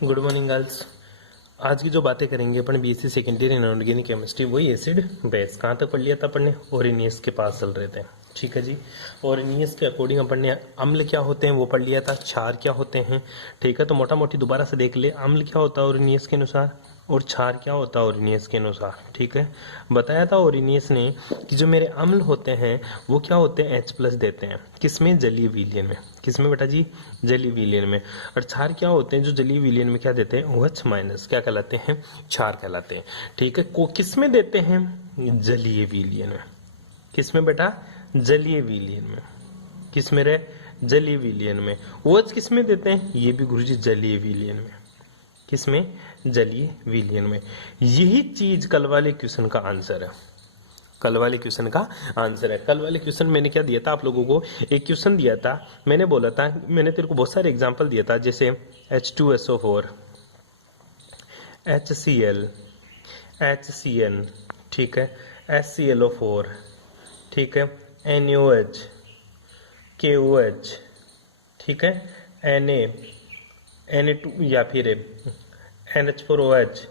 Good morning girls. आज की जो बातें करेंगे अपन BSc second year inorganic chemistry, वही एसिड बेस। कहाँ तक पढ़ लिया था अपन ने? ओरेनियस के पास चल रहे थे, ठीक है जी। ओरेनियस के अकॉर्डिंग अपन ने अम्ल क्या होते हैं वो पढ़ लिया था, क्षार क्या होते हैं, ठीक है। तो मोटा मोटी दोबारा से देख ले, अम्ल क्या होता है ओरेनियस के अनुसार और क्षार क्या होता है ओरेनियस के अनुसार, ठीक है। बताया था ओरेनियस ने कि जो मेरे अम्ल होते हैं वो क्या होते हैं, H+ देते हैं। किसमें? जलीय विलयन में। किसमें बेटा जी? जलीय विलयन में। और क्षार क्या होते हैं जो जलीय विलयन में क्या देते हैं? OH-, क्या कहलाते हैं? क्षार कहलाते हैं, ठीक है। को किस में देते हैं? जलीय विलयन में। किसमें बेटा? जलीय विलयन में। किसमें रे? जलीय विलयन में। OH किस में देते हैं? ये भी गुरुजी जलीय विलयन में। किसमें? जलीय विलयन में। यही चीज कल वाले क्वेश्चन का आंसर है। कल वाले क्वेश्चन का आंसर है। कल वाले क्वेश्चन मैंने क्या दिया था आप लोगों को? एक क्वेश्चन दिया था, मैंने बोला था, मैंने तेरे को बहुत सारे एग्जांपल दिया था, जैसे H2SO4, HCl, HCN, ठीक है, HClO4, ठीक है, NaOH, KOH, ठीक है, Na, Na2 या फिर NH4OH,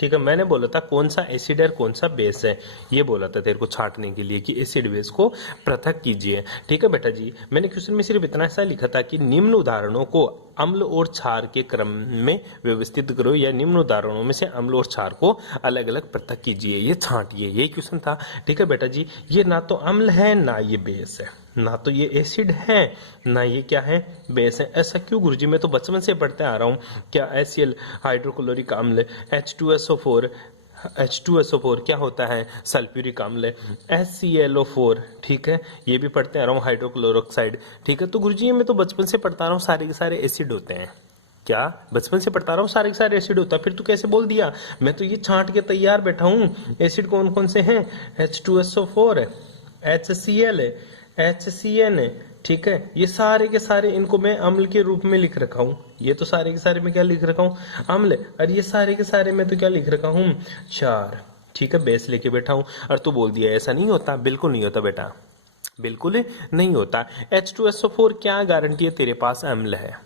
ठीक है। मैंने बोला था कौन सा एसिड है कौन सा बेस है, ये बोला था तेरे को छांटने के लिए कि एसिड बेस को पृथक कीजिए, ठीक है बेटा जी। मैंने क्वेश्चन में सिर्फ इतना सा लिखा था कि निम्न उदाहरणों को अम्ल और क्षार के क्रम में व्यवस्थित करो, या निम्न उदाहरणों में से अम्ल और क्षार को अलग अलग पृथक कीजिए, ये छांटिए, यही क्वेश्चन था, ठीक है बेटा जी। ये ना तो अम्ल है ना ये बेस है, ना तो ये एसिड है ना ये क्या है, बेस है। ऐसा क्यों गुरुजी? मैं तो बचपन से पढ़ते आ रहा हूँ। क्या HCl हाइड्रोक्लोरिक अम्ल, H2SO4, H2SO4 क्या होता है? सल्फ्यूरिक अम्ल, HClO4, ठीक है, ये भी पढ़ते आ रहा हूँ, हाइड्रोक्लोरोक्साइड, ठीक है। तो गुरुजी ये मैं तो बचपन से पढ़ता रहा हूँ, सारे के सारे एसिड होते हैं। क्या? बचपन से पढ़ता रहा हूँ, सारे के सारे एसिड होता है। फिर तू कैसे बोल दिया? मैं तो ये छांट के तैयार बैठा हूँ। एसिड कौन कौन से हैं? H2SO4, HCl, HCN, ठीक है, ये सारे के सारे इनको मैं अम्ल के रूप में लिख रखा हूँ। ये तो सारे के सारे मैं क्या लिख रखा हूँ? अम्ल। और ये सारे के सारे मैं तो क्या लिख रखा हूँ? क्षार, ठीक है, बेस लेके बैठा हूँ। और तू बोल दिया ऐसा नहीं होता, बिल्कुल नहीं होता बेटा, बिल्कुल नहीं होता। H2SO4 क्या गारंटी है तेरे पास अम्ल है?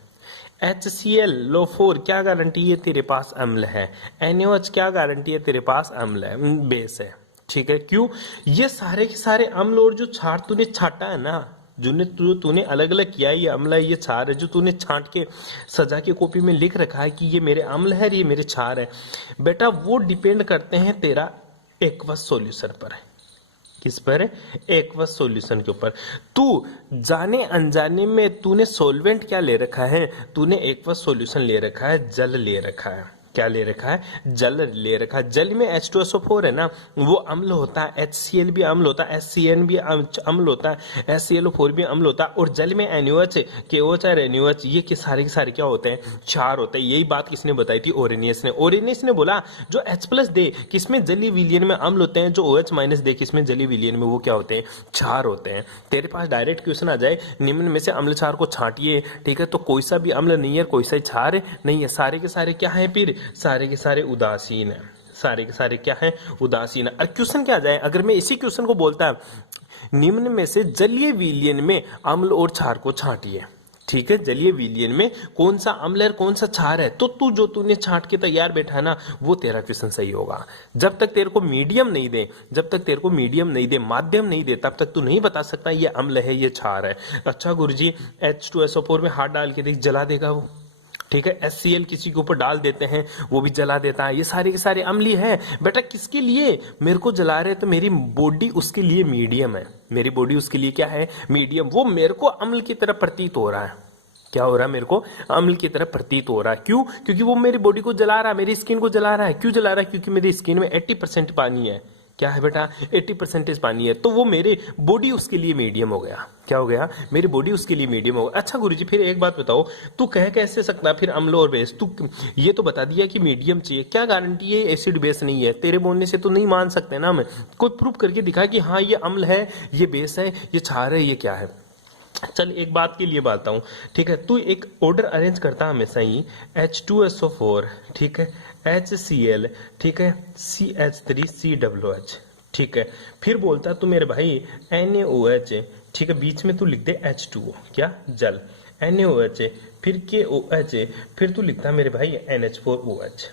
HClO4 क्या गारंटी है तेरे पास अम्ल है? NaOH क्या गारंटी है तेरे पास अम्ल है, बेस है, ठीक है। क्यों? ये सारे के सारे अम्ल और जो क्षार तूने छाटा है ना, तूने अलग अलग किया, ये अम्ल है ये क्षार है, जो तूने छांट के सजा के कॉपी में लिख रखा है कि ये मेरे अम्ल है ये मेरे क्षार है, बेटा वो डिपेंड करते हैं तेरा एक्वस सॉल्यूशन पर। किस पर? एक्वस सॉल्यूशन के ऊपर। तू जाने अनजाने में तूने सॉल्वेंट क्या ले रखा है? तूने एक्वस सॉल्यूशन ले रखा है, जल ले रखा है। क्या ले रखा है? जल ले रखा है। जल में H2SO4 है ना, वो अम्ल होता है, HCl भी अम्ल होता है, HCN भी अम्ल होता है, HClO4 भी अम्ल होता है, और जल में NaOH, KOH और NaOH ये के सारे क्या होते हैं? क्षार होते हैं। यही बात किसने बताई थी? ओरेनियस ने। ओरेनियस ने बोला जो H+ दे किसमें? जलीय विलयन में अम्ल होते हैं, जो OH- दे किसमें? जलीय विलयन में वो क्या होते हैं? क्षार होते हैं। तेरे पास डायरेक्ट क्वेश्चन आ जाए निम्न में से अम्ल क्षार को छांटिए, ठीक है, तो कोई सा भी अम्ल नहीं है, कोई सा क्षार नहीं है, सारे के सारे क्या है? फिर सारे के सारे उदासीन है, सारे के सारे क्या है? उदासीन है। और क्वेश्चन क्या आ जाए अगर मैं इसी क्वेश्चन को बोलता निम्न में से जलीय विलयन में अम्ल और क्षार को छांटिए, ठीक है, जलीय विलयन में कौन सा अम्ल है कौन सा क्षार है, तो तू जो तूने छांट के तैयार बैठा है ना, वो तेरा क्वेश्चन सही होगा। जब तक तेरे को मीडियम नहीं दे, जब तक तेरे को मीडियम नहीं दे, माध्यम नहीं दे, तब तक तू नहीं बता सकता ये अम्ल है ये क्षार है। अच्छा गुरुजी H2SO4 में हाथ डाल के देख, जला देगा वो, ठीक है। HCl किसी के ऊपर डाल देते हैं वो भी जला देता है। ये सारे के सारे अम्लीय है बेटा। किसके लिए मेरे को जला रहे? तो मेरी बॉडी उसके लिए मीडियम है, मेरी बॉडी उसके लिए क्या है? मीडियम। वो मेरे को अम्ल की तरह प्रतीत हो रहा है। क्या हो रहा है? मेरे को अम्ल की तरह प्रतीत हो रहा है। क्यों? क्योंकि वो मेरी बॉडी को जला रहा है, मेरी स्किन को जला रहा है। क्यों जला रहा है? क्योंकि मेरी स्किन में 80% पानी है। क्या है बेटा? 80% पानी है, तो वो मेरे बॉडी उसके लिए मीडियम हो गया। क्या हो गया? मेरी बॉडी उसके लिए मीडियम हो गया। अच्छा गुरुजी फिर एक बात बताओ, तू कह कैसे सकता फिर अम्ल और बेस? तू ये तो बता दिया कि मीडियम चाहिए, क्या गारंटी है एसिड बेस नहीं है? तेरे बोलने से तो नहीं मान सकते ना, मैं कोई प्रूफ करके दिखा कि हाँ ये अम्ल है ये बेस है ये क्षार है ये क्या है। चल एक बात के लिए बताता हूँ, ठीक है, तू एक ऑर्डर अरेंज करता हमेशा ही H2SO4, ठीक है, HCl, ठीक है, CH3 COOH, ठीक है, फिर बोलता तू मेरे भाई NaOH, ठीक है, बीच में तू लिख दे H2O, क्या? जल, NaOH है, फिर KOH है, फिर तू लिखता है मेरे भाई NH4OH।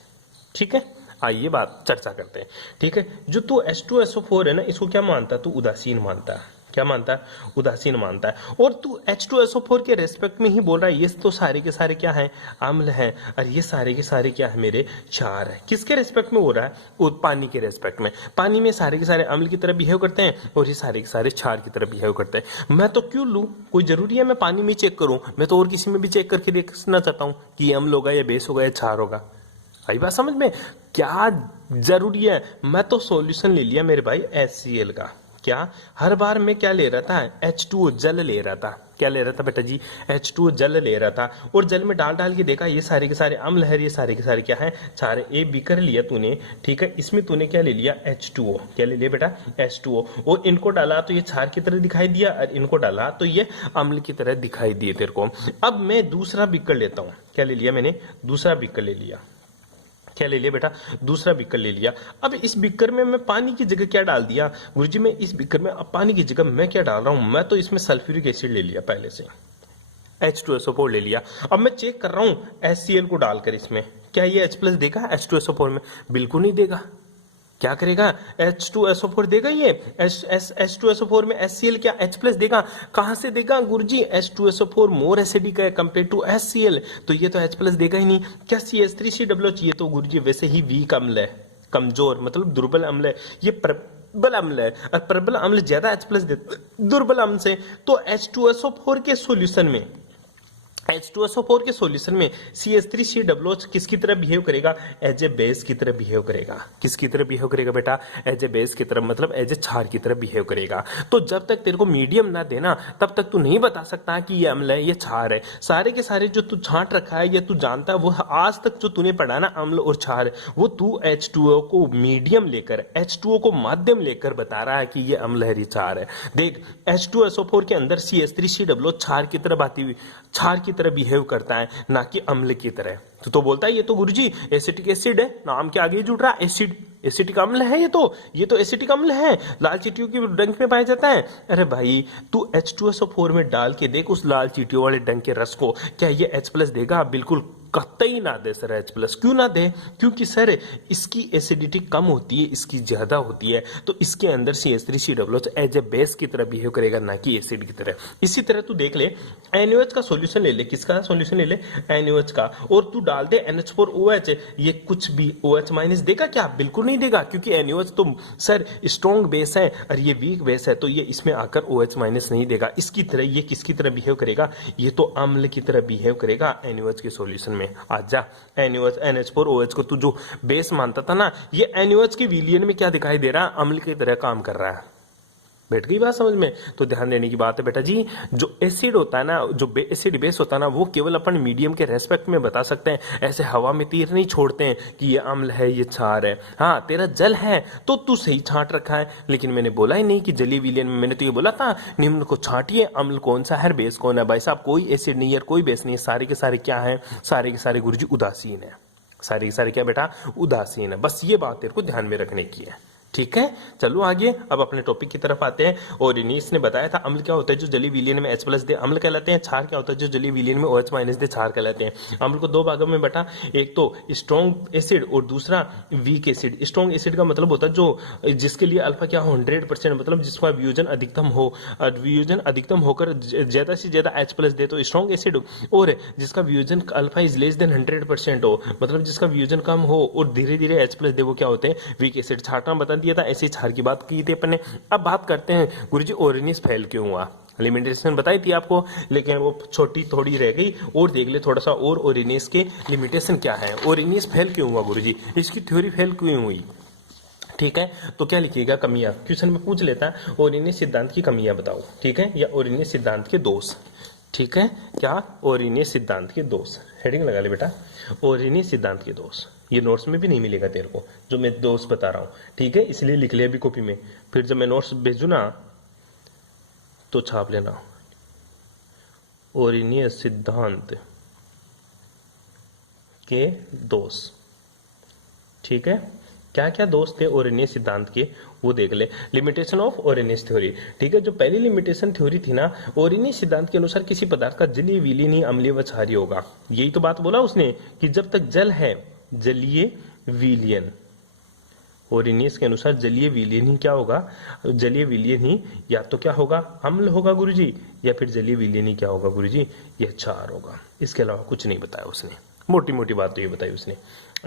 ठीक है, आइए बात चर्चा करते हैं। ठीक है, जो तू H2SO4 है ना, इसको क्या मानता है तू? उदासीन मानता है। क्या मानता है? उदासीन मानता है। और तू H2SO4 के रेस्पेक्ट में ही बोल रहा है ये तो सारे के सारे क्या है? अम्ल है। और ये सारे के सारे क्या है मेरे? क्षार है। किसके रेस्पेक्ट में हो रहा है? वो पानी के रेस्पेक्ट में। पानी में सारे के सारे अम्ल की तरह बिहेव करते हैं और ये सारे के सारे क्षार की तरह बिहेव करते हैं। मैं तो क्यों लूं? कोई जरूरी है मैं पानी में चेक करूं? मैं तो और किसी में भी चेक करके देखना चाहता हूं कि ये अम्ल होगा या बेस होगा या क्षार होगा। आई बात समझ में? क्या जरूरी है? मैं तो सॉल्यूशन ले लिया मेरे भाई HCl का। क्या हर बार मैं क्या ले रहा था? H2O जल ले रहा था। क्या ले रहा था बेटा जी? H2O जल ले रहा था। और जल में डाल डाल के देखा ये सारे के सारे अम्ल है, ये सारे के सारे क्या है? सारे। एक बीकर लिया तूने, ठीक है, इसमें तूने क्या ले लिया? H2O। क्या ले लिया बेटा? H2O। और इनको डाला तो ये क्षार की तरह दिखाई दिया और इनको डाला तो ये अम्ल की तरह दिखाई दिए तेरे को। अब मैं दूसरा बीकर लेता हूं। क्या ले लिया मैंने? दूसरा बीकर ले लिया। क्या ले लिया बेटा? दूसरा बीकर ले लिया। अब इस बीकर में मैं पानी की जगह क्या डाल दिया? गुरुजी मैं इस बीकर में अब पानी की जगह मैं क्या डाल रहा हूं? मैं तो इसमें सल्फ्यूरिक एसिड ले लिया पहले से। H2SO4 ले लिया। अब मैं चेक कर रहा हूं HCl को डालकर इसमें, क्या ये H+ देगा H2SO4 में? बिल्कुल नहीं देगा। क्या करेगा? H2SO4 देगा ये? H2SO4 में HCl क्या H+ देगा? कहां से देगा गुरुजी? H2SO4 मोर एसिडिक है कंपेयर टू HCl, तो ये तो H+ देगा ही नहीं। क्या CH3COOH? ये तो गुरुजी वैसे ही वीक अम्ल है, कमजोर मतलब दुर्बल अम्ल है। ये प्रबल अम्ल है और प्रबल अम्ल ज्यादा H+ देता है दुर्बल अम्ल से। तो H2SO4 के सॉल्यूशन में, H2SO4 के सॉल्यूशन में CH3COOH किसकी तरह बिहेव करेगा? एज ए बेस की तरह बिहेव करेगा। किसकी तरह बिहेव करेगा बेटा? एज ए बेस की तरह, मतलब एज ए क्षार की तरह बिहेव करेगा। तो जब तक तेरे को मीडियम ना देना तब तक तू नहीं बता सकता कि ये अम्ल है ये क्षार है। सारे के सारे जो तू छांट रखा है या तू जानता है वो आज तक जो तूने पढ़ा ना अम्ल और क्षार, वो तू H2O को मीडियम लेकर, H2O को माध्यम लेकर बता रहा है कि ये अम्ल है ये क्षार है। देख H2SO4 के अंदर CH3COOH क्षार की तरह बाती हुई क्षार की तरह बिहेव करता है, ना कि अम्ल की तरह। तो बोलता है ये तो गुरुजी एसिटिक एसिड है, नाम के आगे जुड़ रहा है एसिड, एसिटिक अम्ल है ये तो एसिटिक अम्ल है, लाल चींटियों की डंक में पाया जाता है। अरे भाई तू H2SO4 में डाल के देख उस लाल चींटियों वाले डंक के रस को, क्या ये H+ देगा? बिल्कुल कतई ना दे सर H+। क्यों ना दे? क्योंकि सर इसकी एसिडिटी कम होती है, इसकी ज्यादा होती है, तो इसके अंदर CH3COOH एज ए बेस की तरह बिहेव करेगा, ना कि एसिड की तरह। इसी तरह तू देख ले NaOH का सॉल्यूशन ले ले। किसका सॉल्यूशन ले ले? NaOH का। और तू डाल दे NH4OH, ये कुछ भी OH- देगा क्या? बिल्कुल नहीं देगा, क्योंकि NaOH तो सर स्ट्रॉन्ग बेस है और ये वीक बेस है, तो ये इसमें आकर OH- नहीं देगा। इसकी तरह ये किसकी तरह बिहेव करेगा? ये तो अम्ल की तरह बिहेव करेगा NaOH के सॉल्यूशन में। आजा NaOH NH4OH को तू जो बेस मानता था ना, ये NaOH के विलियन में क्या दिखाई दे रहा है? अम्ल की तरह काम कर रहा है। बैठ गई बात समझ में? तो ध्यान देने की बात है बेटा जी। जो एसिड होता है ना, जो एसिड बेस होता है ना, वो केवल अपन मीडियम के रेस्पेक्ट में बता सकते हैं। ऐसे हवा में तीर नहीं छोड़ते हैं कि ये अम्ल है ये क्षार है। हाँ तेरा जल है तो तू सही छांट रखा है, लेकिन मैंने बोला ही नहीं कि जलीय विलयन में। मैंने तो ये बोला था निम्न को छांटिए, अम्ल कौन सा है बेस कौन है। भाई साहब कोई एसिड नहीं है कोई बेस नहीं है, सारे के सारे क्या है? सारे के सारे गुरुजी उदासीन है। सारे के सारे क्या बेटा? उदासीन है। बस ये बात तेरे को ध्यान में रखने की है। ठीक है, चलो आगे अब अपने टॉपिक की तरफ आते हैं। और इनिस ने बताया था अम्ल क्या होता है जो जलीय विलयन में H+ दे, अम्ल कहलाते हैं। क्षार क्या होता है जो जलीय विलयन में OH- दे, क्षार कहलाते हैं। अम्ल को दो भागों में बटा, एक तो स्ट्रॉन्ग एसिड और दूसरा वीक एसिड। स्ट्रॉन्ग एसिड का मतलब होता है जो जिसके लिए अल्फा क्या हो 100%, मतलब जिसका वियोजन अधिकतम हो, वियोजन अधिकतम होकर ज्यादा से ज्यादा H+ दे तो स्ट्रॉन्ग एसिड, और जिसका वियोजन अल्फा इज लेस देन 100% हो, मतलब जिसका वियोजन कम हो और धीरे धीरे H+ दे, वो क्या होते हैं? Weak acid. छाटना बता दिया था, ऐसे क्षार की बात की थी अपन ने। अब बात करते हैं गुरुजी ओरिनिस फेल क्यों हुआ। लिमिटेशन बताई थी आपको, लेकिन वो छोटी थोड़ी रह गई। और देख ले थोड़ा सा और ओरिनिस के लिमिटेशन क्या है। ओरिनिस फेल क्यों हुआ गुरुजी, इसकी थ्योरी फेल क्यों हुई? ठीक है, तो क्या लिखिएगा? कमियां। क्वेश्चन में पूछ लेता है ओरिनिस सिद्धांत की कमियां बताओ, ठीक है, या ओरिनिस सिद्धांत के दोष। ठीक है, क्या? ओरिनिस सिद्धांत के दोष। हेडिंग लगा ले बेटा, ओरिनिस सिद्धांत के दोष। ये नोट्स में भी नहीं मिलेगा तेरे को जो मैं दोष बता रहा हूं, ठीक है, इसलिए लिख ले अभी कॉपी में, फिर जब मैं नोट्स भेजू ना तो छाप लेना। ओरिनिस सिद्धांत के दोष, ठीक है, क्या क्या दोष थे ओरेनियस सिद्धांत के, वो देख ले। लिमिटेशन ऑफ ओरेनियस थ्योरी, ठीक है। जो पहली लिमिटेशन थ्योरी थी ना, ओरेनियस सिद्धांत के अनुसार किसी पदार्थ का जलीय विलीन अम्लीय व क्षारीय होगा। यही तो बात बोला उसने कि जब तक जल है जलीय विलीन, ओरेनियस के अनुसार जलीय विलीन ही क्या होगा, जलीय विलीन ही या तो क्या होगा, अम्ल होगा गुरुजी, या फिर जलीय विलीन ही क्या होगा गुरुजी, यह क्षार होगा। इसके अलावा कुछ नहीं बताया उसने, मोटी मोटी बात तो ये बताई उसने,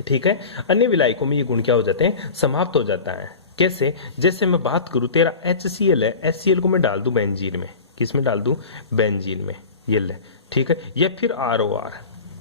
ठीक है। अन्य विलायकों में ये गुण क्या हो जाते हैं, समाप्त हो जाता है। कैसे, जैसे मैं बात करूं, तेरा HCl है, HCl को मैं डाल दूं बेंजीन में, किस में डाल दूं, बेंजीन में, ये ले, ठीक है, या फिर ROR,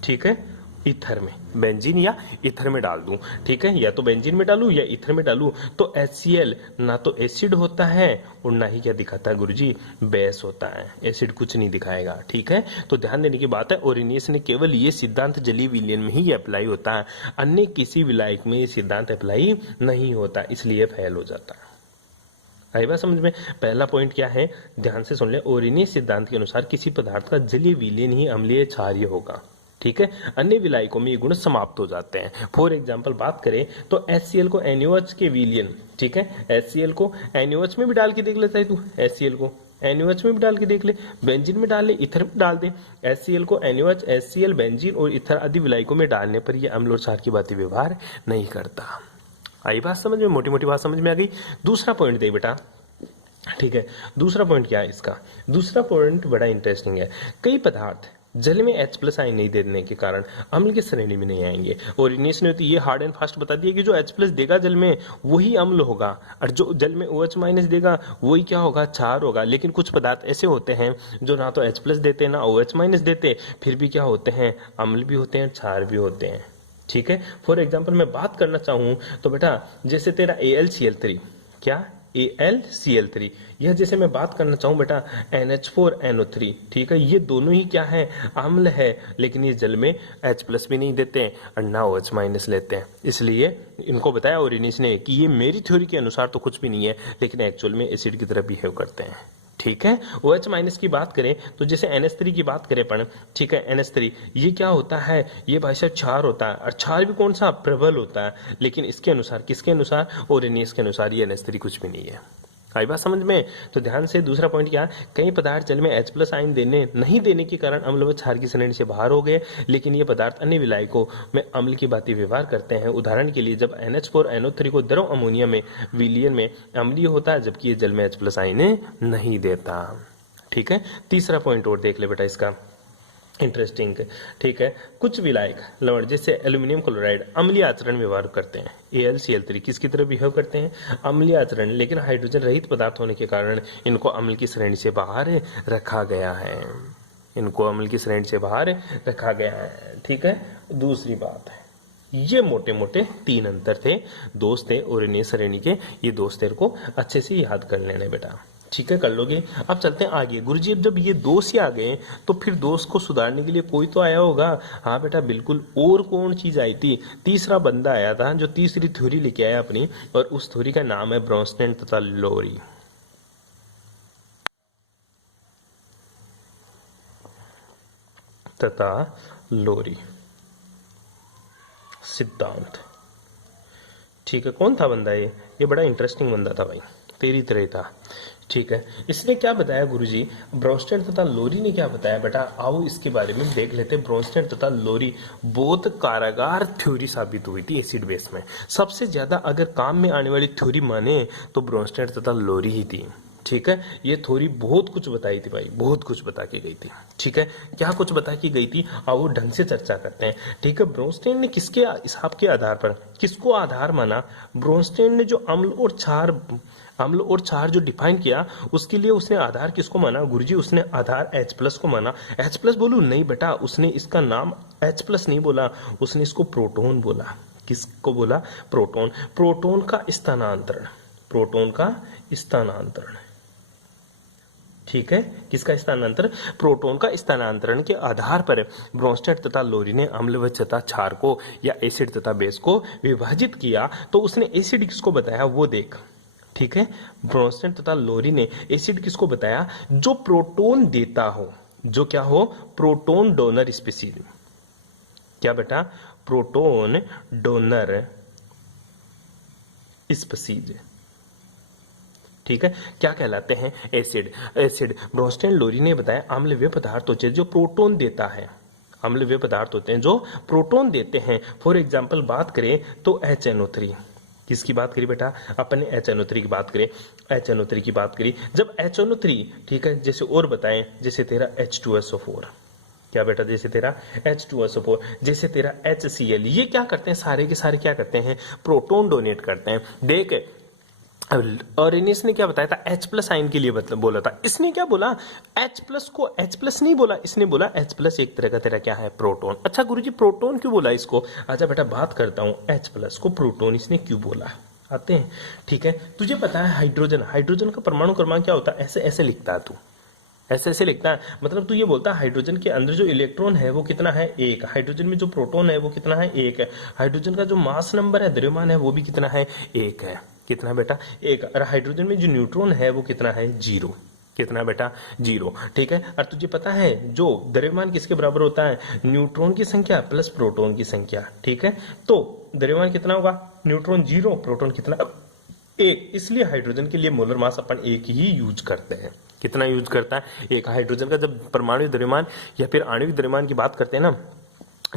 ठीक है, ईथर में, बेंजीन या ईथर में डाल दूं, ठीक है, या तो बेंजीन में डालूं या ईथर में डालूं, तो HCl ना तो एसिड होता है और ना ही क्या दिखाता है गुरुजी, बेस होता है। एसिड कुछ नहीं दिखाएगा, ठीक है। तो ध्यान देने की बात है, ओरेनियस ने केवल ये सिद्धांत जलीय विलयन में ही अप्लाई होता है, अन्य किसी विलायक में ये सिद्धांत अप्लाई नहीं होता, इसलिए फेल हो जाता है। आई बात समझ में। पहला पॉइंट क्या है, ध्यान से सुन ले, ओरेनियस सिद्धांत के अनुसार किसी पदार्थ का जलीय विलयन ही अम्लीय क्षारीय होगा, ठीक है। अन्य विलायकों में ये गुण समाप्त हो जाते हैं। फॉर एग्जांपल बात करें तो HCl को NaOH के विलयन, ठीक है, HCl को NaOH में भी डाल के देख लेता है तू, HCl को NaOH में भी डाल के देख ले, बेंजीन में डाल ले, ईथर में डाल दे। HCl को NaOH, HCl, बेंजीन और ईथर आदि विलायकों में डालने पर यह अम्ल और क्षार की बातें व्यवहार नहीं करता। आई बात समझ में, मोटी मोटी बात समझ में आ गई। दूसरा पॉइंट दे बेटा, ठीक है। दूसरा पॉइंट क्या है इसका, दूसरा पॉइंट बड़ा इंटरेस्टिंग है। कई पदार्थ जल में H+ आयन नहीं देने के कारण अम्ल की श्रेणी में नहीं आएंगे। और इनिस ने ये हार्ड एंड फास्ट बता दिया कि जो H+ देगा जल में वही अम्ल होगा, और जो जल में OH- देगा वही क्या होगा, क्षार होगा। लेकिन कुछ पदार्थ ऐसे होते हैं जो ना तो H+ देते ना OH- देते, फिर भी क्या होते हैं, अम्ल भी होते हैं, क्षार भी होते हैं, ठीक है। फॉर एग्जाम्पल मैं बात करना चाहूं तो बेटा, जैसे तेरा AlCl3, क्या AlCl3, यह जैसे मैं बात करना चाहूं बेटा NH4NO3, ठीक है, ये दोनों ही क्या है, अम्ल है, लेकिन ये जल में H+ भी नहीं देते हैं और ना OH- लेते हैं। इसलिए इनको बताया ओरेनियस ने कि ये मेरी थ्योरी के अनुसार तो कुछ भी नहीं है, लेकिन एक्चुअल में एसिड की तरह बिहेव करते हैं, ठीक है। OH- की बात करें तो जैसे NH3 की बात करें अपन, ठीक है, NH3 ये क्या होता है, ये भाई साहब क्षार होता है, और क्षार भी कौन सा, प्रबल होता है, लेकिन इसके अनुसार, किसके अनुसार, ओरेनियस के अनुसार ये NH3 कुछ भी नहीं है। आई बात समझ में। तो ध्यान से, दूसरा पॉइंट क्या, कई पदार्थ जल में H+ आयन नहीं देने के कारण अम्ल व क्षार की श्रेणी से बाहर हो गए, लेकिन ये पदार्थ अन्य विलायकों में अम्ल की भांति व्यवहार करते हैं। उदाहरण के लिए जब NH4NO3 को द्रव अमोनिया में विलयन में अम्लीय होता है, जबकि ये जल में H+ आयन नहीं देता, ठीक है। तीसरा पॉइंट और देख ले बेटा इसका, इंटरेस्टिंग, ठीक है। कुछ विलायक लवण जैसे एल्यूमिनियम क्लोराइड अम्लीय आचरण व्यवहार करते हैं। AlCl3 किसकी तरह बिहेव करते हैं, अम्लीय आचरण, लेकिन हाइड्रोजन रहित पदार्थ होने के कारण इनको अम्ल की श्रेणी से बाहर रखा गया है, इनको अम्ल की श्रेणी से बाहर रखा गया है, ठीक है। दूसरी बात है, ये मोटे मोटे 3 अंतर थे, दोस्त थे ओरेनियस श्रेणी के, ये दोस्त तेरे को अच्छे से याद कर लेने बेटा, ठीक है, कर लोगे। अब चलते हैं आगे। गुरुजी अब जब ये दोष ही आ गए तो फिर दोष को सुधारने के लिए कोई तो आया होगा। हाँ बेटा बिल्कुल, और कौन चीज आई थी, तीसरा बंदा आया था जो तीसरी थ्योरी लेके आया अपनी, और उस थ्योरी का नाम है ब्रोंस्टेन तथा लोरी, तथा लोरी सिद्धांत, ठीक है। कौन था बंदा ये बड़ा इंटरेस्टिंग बंदा था भाई, तेरी तरह ही था, ठीक है। इसने क्या बताया गुरुजी, ब्रोंस्टेन तथा लोरी ने क्या बताया बेटा, आओ इसके बारे में देख लेते हैं। ब्रोंस्टेन तथा लोरी बहुत कारागार थ्योरी साबित हुई थी एसिड बेस में। सबसे ज्यादा अगर काम में आने वाली थ्योरी माने तो ब्रोंस्टेन तथा लोरी ही थी, ठीक है। ये थ्योरी बहुत कुछ बताई थी भाई, बहुत कुछ बता के गई थी, ठीक है। क्या कुछ बता के गई थी, आओ ढंग से चर्चा करते हैं, ठीक है। ब्रोंस्टेन ने किसके हिसाब के आधार पर, किसको आधार माना, ब्रोंस्टेन ने जो अम्ल और क्षार जो डिफाइन किया, उसके लिए उसने आधार किसको माना गुरुजी, उसने आधार H+ को माना। H+ बोलू नहीं बेटा, उसने इसका नाम H+ नहीं बोला, उसने इसको प्रोटॉन बोला। किसको बोला, प्रोटॉन, प्रोटॉन का स्थानांतरण, प्रोटॉन का स्थानांतरण, ठीक है। किसका स्थानांतरण, प्रोटॉन का स्थानांतरण के आधार पर ब्रोंस्टेन तथा लोरी ने अम्ल व तथा क्षार को या एसिड तथा बेस को विभाजित किया। तो उसने एसिड किसको बताया वो देख, ठीक है। ब्रोंस्टेन तथा लोरी ने एसिड किसको बताया, जो प्रोटॉन देता हो, जो क्या हो, प्रोटॉन डोनर स्पीशीज, क्या बेटा, प्रोटॉन डोनर स्पीसीज। ठीक है, क्या कहलाते हैं? एसिड। एसिड ब्रोंस्टेन लोरी ने बताया अम्ल वे पदार्थ होते हैं जो प्रोटोन देता है। अम्ल वे पदार्थ होते हैं जो प्रोटोन देते हैं। फॉर एग्जाम्पल बात करें तो HNO3। किसकी बात करी बेटा? अपन ने HNO3 की बात करें। HNO3 की बात करी, जब HNO3, ठीक है, जैसे और बताएं, जैसे तेरा H2SO4, क्या बेटा? जैसे तेरा H2SO4, जैसे तेरा HCl, ये क्या करते हैं? सारे के सारे क्या करते हैं? प्रोटोन डोनेट करते हैं। देख, और इसने क्या बताया था? H प्लस आयन के लिए मतलब बोला था। इसने क्या बोला? H प्लस को H प्लस नहीं बोला, इसने बोला H प्लस एक तरह का तेरा क्या है? प्रोटोन। अच्छा गुरुजी प्रोटोन क्यों बोला इसको? अच्छा बेटा बात करता हूं, H प्लस को प्रोटोन इसने क्यों बोला, आते हैं। ठीक है, तुझे पता है हाइड्रोजन, हाइड्रोजन का परमाणु क्रमांक क्या होता है? ऐसे ऐसे लिखता है तू, ऐसे ऐसे लिखता है। मतलब तू ये बोलता है हाइड्रोजन के अंदर जो इलेक्ट्रॉन है वो कितना है? एक। हाइड्रोजन में जो प्रोटॉन है वो कितना है? एक है। हाइड्रोजन का जो मास नंबर है, द्रव्यमान है, वो भी कितना है? एक है। कितना बेटा? एक। और हाइड्रोजन में जो न्यूट्रॉन है वो कितना है? 0। कितना बेटा? 0। ठीक है, और तुझे पता है जो द्रव्यमान किसके बराबर होता है? न्यूट्रॉन की संख्या प्लस प्रोटॉन की संख्या। ठीक है, तो द्रव्यमान कितना होगा? न्यूट्रॉन 0, प्रोटॉन कितना? 1। इसलिए हाइड्रोजन के लिए मोलर मास अपन एक ही यूज करते हैं। कितना यूज करता है? एक। हाइड्रोजन का जब परमाणु द्रव्यमान या फिर आणविक द्रव्यमान की बात करते हैं ना,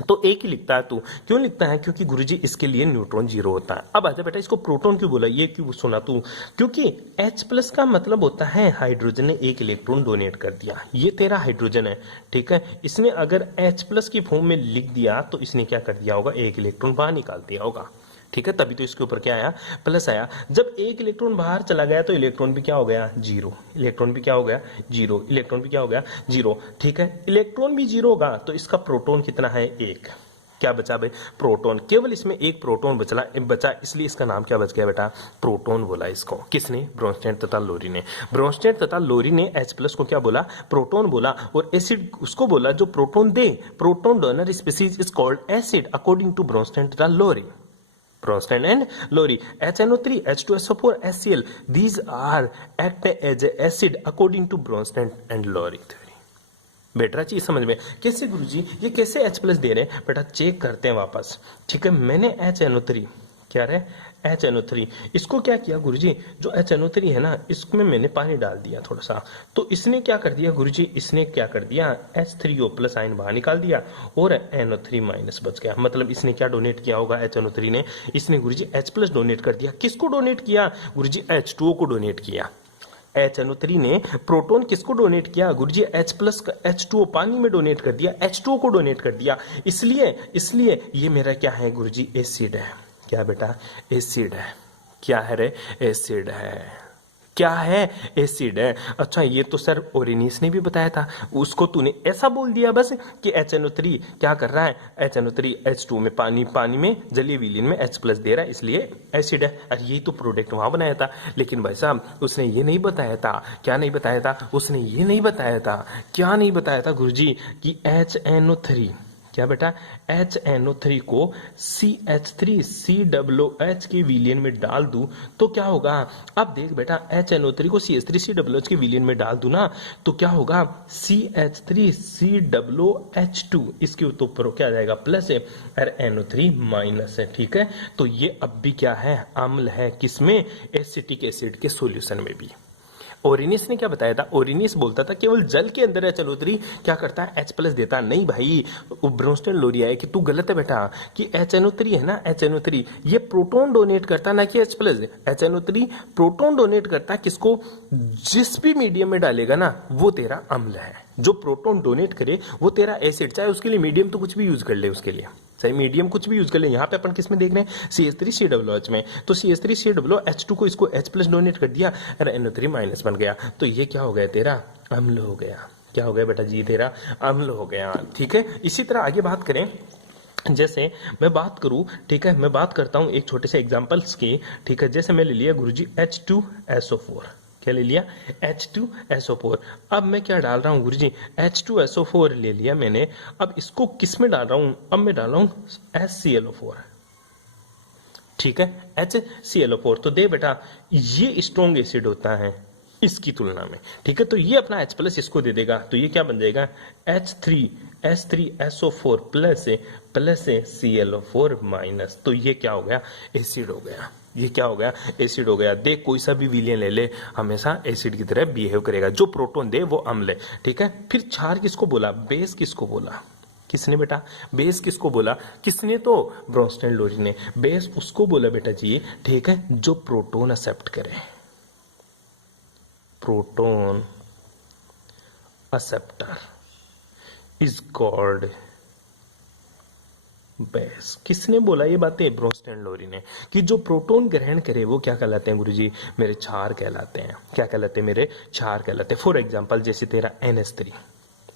तो एक ही लिखता है तू। क्यों लिखता है? क्योंकि गुरुजी इसके लिए न्यूट्रॉन 0 होता है। अब आजा बेटा, इसको प्रोटॉन क्यों बोला? ये क्यों सुना तू? क्योंकि H प्लस का मतलब होता है हाइड्रोजन ने एक इलेक्ट्रॉन डोनेट कर दिया। ये तेरा हाइड्रोजन है, ठीक है, इसने अगर H प्लस की फॉर्म में लिख दिया तो इसने क्या कर दिया होगा? एक इलेक्ट्रॉन बाहर निकाल दिया होगा। ठीक है, तभी तो इसके ऊपर क्या आया? प्लस आया। जब एक इलेक्ट्रॉन बाहर चला गया तो इलेक्ट्रॉन भी क्या हो गया? 0। इलेक्ट्रॉन भी क्या हो गया? 0। इलेक्ट्रॉन भी क्या हो गया? 0। ठीक है, इलेक्ट्रॉन भी 0 होगा तो इसका प्रोटॉन कितना है? 1। क्या बचा भाई? प्रोटॉन। केवल इसमें एक प्रोटॉन बचा, इसलिए इसका नाम क्या बच गया बेटा? प्रोटॉन बोला इसको। किसने? ब्रोंस्टेन तथा लोरी ने। ब्रोंस्टेन तथा लोरी ने H प्लस को क्या बोला? प्रोटॉन बोला। और एसिड उसको बोला जो प्रोटॉन दे। Proton donor species is called acid according to Bronsted तथा Lowry. Bronsted and Lowry. HNO3, H2SO4, HCl. These are act as a acid according to Bronsted and Lowry theory. बेटा चीज समझ में? कैसे गुरुजी? ये कैसे H प्लस दे रहे हैं? बेटा चेक करते हैं वापस। ठीक है, मैंने HNO3, क्या रहे? HNO3, इसको क्या किया गुरुजी? जो HNO3 है ना, इसमें मैंने पानी डाल दिया थोड़ा सा, तो इसने क्या कर दिया गुरुजी? इसने क्या कर दिया? H3O प्लस आयन बाहर निकाल दिया और NO3 माइनस बच गया। मतलब इसने क्या डोनेट किया होगा? HNO3 ने, इसने गुरुजी H प्लस डोनेट कर दिया। किसको डोनेट किया गुरुजी? H2O को डोनेट किया। HNO3 ने प्रोटॉन किसको डोनेट किया गुरुजी? H प्लस H2O पानी में डोनेट कर दिया, H2O को डोनेट कर दिया। इसलिए ये मेरा क्या है गुरुजी? एसिड है। क्या बेटा? एसिड है। क्या है रे? एसिड है। क्या है? एसिड है। अच्छा ये तो सर ओरिनिस ने भी बताया था, उसको तूने ऐसा बोल दिया बस कि HNO3 क्या कर रहा है? HNO3 H2 में पानी में जलीय विलीन में H प्लस दे रहा है, इसलिए एसिड है। अरे यही तो प्रोडक्ट वहां बनाया था। लेकिन भाई साहब उसने ये नहीं बताया था। क्या नहीं बताया था? उसने ये नहीं बताया था। क्या नहीं बताया था गुरुजी? कि HNO3, क्या बेटा? HNO3 को CH3COOH के विलियन में डाल दूं तो क्या होगा? अब देख बेटा, HNO3 को CH3COOH के विलियन में डाल दूं ना तो क्या होगा? CH3COOH2, इसके ऊपर क्या आ जाएगा? प्लस है और NO3 माइनस है। ठीक है, तो ये अब भी क्या है? अम्ल है। किसमें? एसिटिक एसिड के सॉल्यूशन में भी। ओरिनिस ने क्या बताया था? ओरिनिस बोलता था केवल जल के अंदर HNO3 क्या करता है? H प्लस देता। नहीं भाई, ब्रोंस्टेन लोरी है कि तू गलत है बेटा। कि HNO3 है ना, HNO3 ये प्रोटॉन डोनेट करता ना कि H plus. HNO3 proton donate करता है किसको? जिस भी मीडियम में डालेगा ना वो तेरा अम्ल है। जो प्रोटॉन डोनेट करे वो तेरा एसिड, चाहे उसके लिए मीडियम तो कुछ भी यूज कर ले, उसके लिए चाहे मीडियम कुछ भी यूज कर ले। यहाँ पे अपन किस में देख रहे हैं? CH3COOH में। तो CH3COOH2 को इसको H प्लस डोनेट कर दिया और NO3 माइनस बन गया। तो ये क्या हो गया? तेरा अम्ल हो गया। क्या हो गया बेटा जी? तेरा अम्ल हो गया। ठीक है, इसी तरह आगे बात करें। जैसे मैं बात करूं, ठीक है, मैं बात करता हूं एक छोटे से एग्जांपल्स की। ठीक है, जैसे मैं ले लिया गुरुजी H2SO4। क्या ले लिया? H2SO4। अब मैं क्या डाल रहा हूं गुरुजी? H2SO4 ले लिया मैंने। अब इसको किस में डाल रहा हूं? अब मैं डाल रहा हूं HClO4। ठीक है, HClO4। तो दे बेटा, ये स्ट्रॉन्ग एसिड होता है इसकी तुलना में। ठीक है, तो ये अपना H प्लस इसको दे देगा, तो ये क्या बन जाएगा? H3SO4 plus ClO4 minus. तो ये क्या हो गया? एसिड हो गया। ये क्या हो गया, एसिड हो गया। देख कोई सा भी विलयन ले ले, हमेशा एसिड की तरह बिहेव करेगा। जो प्रोटोन दे वो अम्ल है, ठीक है। फिर क्षार किसको बोला, बेस किसको बोला, किसने बेटा, बेस किसको बोला, किसने, तो ब्रोंस्टेन लोरी ने। बेस उसको बोला बेटा जी, ठीक है, जो प्रोटोन एक्सेप्ट करे, proton acceptor is called base. किसने बोला ये बातें, ब्रोंस्टेन लोरी ने, कि जो प्रोटोन ग्रहण करे वो क्या कहलाते हैं गुरुजी, मेरे क्षार कहलाते हैं। क्या कहलाते हैं, मेरे क्षार कहलाते हैं। फॉर एग्जांपल जैसे तेरा NH3,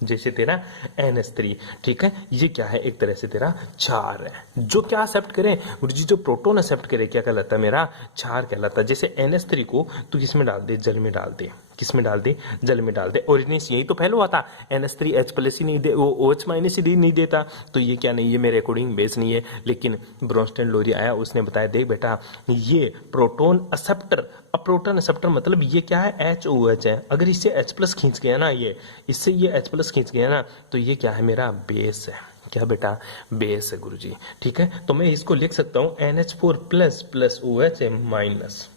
जैसे तेरा NH3, ठीक है, ये क्या है, एक तरह से तेरा क्षार है। जो क्या एक्सेप्ट करे गुरुजी, जो प्रोटोन एक्सेप्ट करे क्या कहलाता है, मेरा क्षार कहलाता है। जैसे NH3 को तू किसमें डाल दे, जल में डाल दे, किसमें डाल दे, जल में डाल दे। ओरिजिनेस यही तो पहले हुआ था, NH3 H+ ही नहीं दे, वो OH- ही नहीं देता, तो ये क्या नहीं, ये मेरे अकॉर्डिंग बेस नहीं है। लेकिन ब्रोंस्टेन लोरी आया, उसने बताया देख बेटा ये प्रोटोन एक्सेप्टर, अब प्रोटोन एक्सेप्टर मतलब ये क्या है, HOH है। अगर इससे H+ खींच गया ना, ये इससे ये H+ खींच गया ना, तो ये क्या है, मेरा बेस है। क्या बेटा, बेस है गुरुजी, ठीक है। तो मैं इसको लिख सकता हूं NH4+ OH-,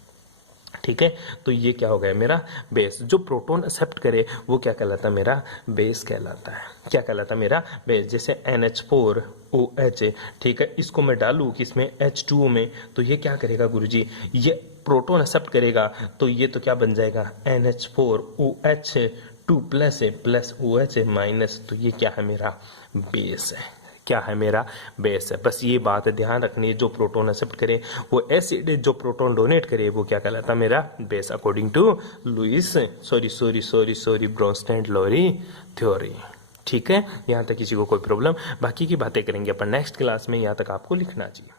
ठीक है। तो ये क्या हो गया, मेरा बेस। जो प्रोटोन एक्सेप्ट करे वो क्या कहलाता है, मेरा बेस कहलाता है। क्या कहलाता है, मेरा बेस। जैसे NH4OH, ठीक है, इसको मैं डालूं किसमें, H2O में, तो ये क्या करेगा गुरुजी, ये प्रोटोन एक्सेप्ट करेगा, तो ये तो क्या बन जाएगा, NH4OH2+ OH-, तो ये क्या है, मेरा बेस है। क्या है, मेरा बेस है। बस ये बात ध्यान रखनी है, जो प्रोटोन एक्सेप्ट करे वो एसिड, जो प्रोटोन डोनेट करे वो क्या कहलाता है, मेरा base, according to Lewis sorry Bronsted Lowry theory. ठीक है, यहाँ तक किसी को कोई प्रॉब्लम, बाकी की बातें करेंगे अपन नेक्स्ट क्लास में। यहाँ तक आपको लिखना चाहिए।